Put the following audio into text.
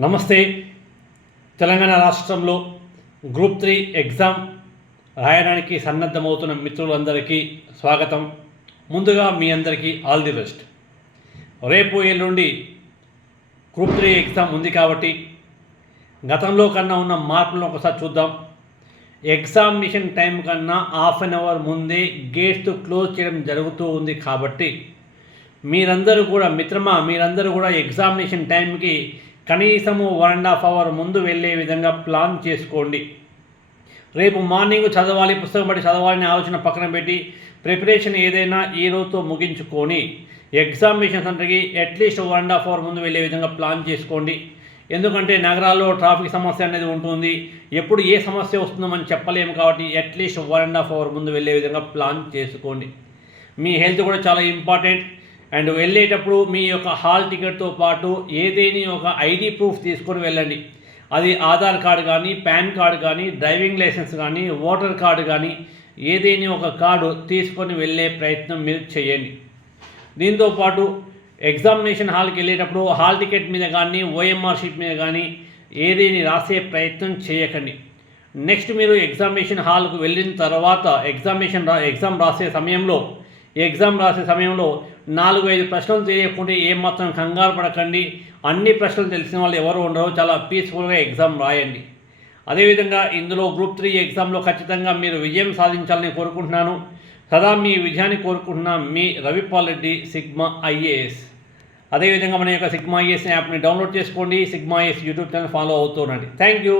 నమస్తే. తెలంగాణ రాష్ట్రంలో group 3 exam రాయడానికి సన్నద్ధమవుతున్న మిత్రులందరికీ స్వాగతం. ముందుగా మీ అందరికీ ఆల్ ది బెస్ట్. రేపు ఎల్లుండి గ్రూప్ 3 ఎగ్జామ్ ఉంది కాబట్టి గతంలో కన్నా ఉన్న మార్పులను ఒకసారి చూద్దాం. ఎగ్జామినేషన్ టైం కన్నా హాఫ్ అన్ అవర్ ముందే గేట్స్ క్లోజ్ చేయడం జరుగుతూ ఉంది కాబట్టి మీరందరూ కూడా ఎగ్జామినేషన్ టైంకి కనీసము 1.5 అవర్ ముందు వెళ్ళే విధంగా ప్లాన్ చేసుకోండి. రేపు మార్నింగ్ చదవాలి, పుస్తకం బట్టి చదవాలని ఆలోచన పక్కన పెట్టి ప్రిపరేషన్ ఏదైనా ఈ రోజుతో ముగించుకొని ఎగ్జామినేషన్ సెంటర్కి అట్లీస్ట్ 1.5 అవర్ ముందు వెళ్ళే విధంగా ప్లాన్ చేసుకోండి. ఎందుకంటే నగరాల్లో ట్రాఫిక్ సమస్య అనేది ఉంటుంది. ఎప్పుడు ఏ సమస్య వస్తుందో మనం చెప్పలేము కాబట్టి అట్లీస్ట్ 1.5 అవర్ ముందు వెళ్ళే విధంగా ప్లాన్ చేసుకోండి. మీ హెల్త్ కూడా చాలా ఇంపార్టెంట్. అండ్ వెళ్ళేటప్పుడు మీ యొక్క హాల్ టికెట్తో పాటు ఏదైనా ఒక ఐడి ప్రూఫ్ తీసుకొని వెళ్ళండి. అది ఆధార్ కార్డు కానీ, పాన్ కార్డు కానీ, డ్రైవింగ్ లైసెన్స్ కానీ, ఓటర్ కార్డు కానీ ఏదైనా ఒక కార్డు తీసుకొని వెళ్ళే ప్రయత్నం మీరు చేయండి. దీంతోపాటు ఎగ్జామినేషన్ హాల్కి వెళ్ళేటప్పుడు హాల్ టికెట్ మీద కానీ, ఓఎంఆర్ షీట్ మీద కానీ ఏదైనా రాసే ప్రయత్నం చేయకండి. నెక్స్ట్ మీరు ఎగ్జామినేషన్ హాల్కు వెళ్ళిన తర్వాత ఎగ్జామ్ రాసే సమయంలో 4-5 ప్రశ్నలు తెలియకుండా ఏమాత్రం కంగారు పడకండి. అన్ని ప్రశ్నలు తెలిసిన వాళ్ళు ఎవరు ఉండరు. చాలా పీస్ఫుల్గా ఎగ్జామ్ రాయండి. అదేవిధంగా ఇందులో గ్రూప్ 3 ఎగ్జామ్లో ఖచ్చితంగా మీరు విజయం సాధించాలని కోరుకుంటున్నాను. సదా మీ విజయాన్ని కోరుకుంటున్న మీ రవిపాల్ రెడ్డి, సిగ్మా IAS. అదేవిధంగా మన యొక్క సిగ్మా IAS యాప్ని డౌన్లోడ్ చేసుకోండి. Sigma IAS YouTube channel follow అవుతూ ఉండండి. Thank you.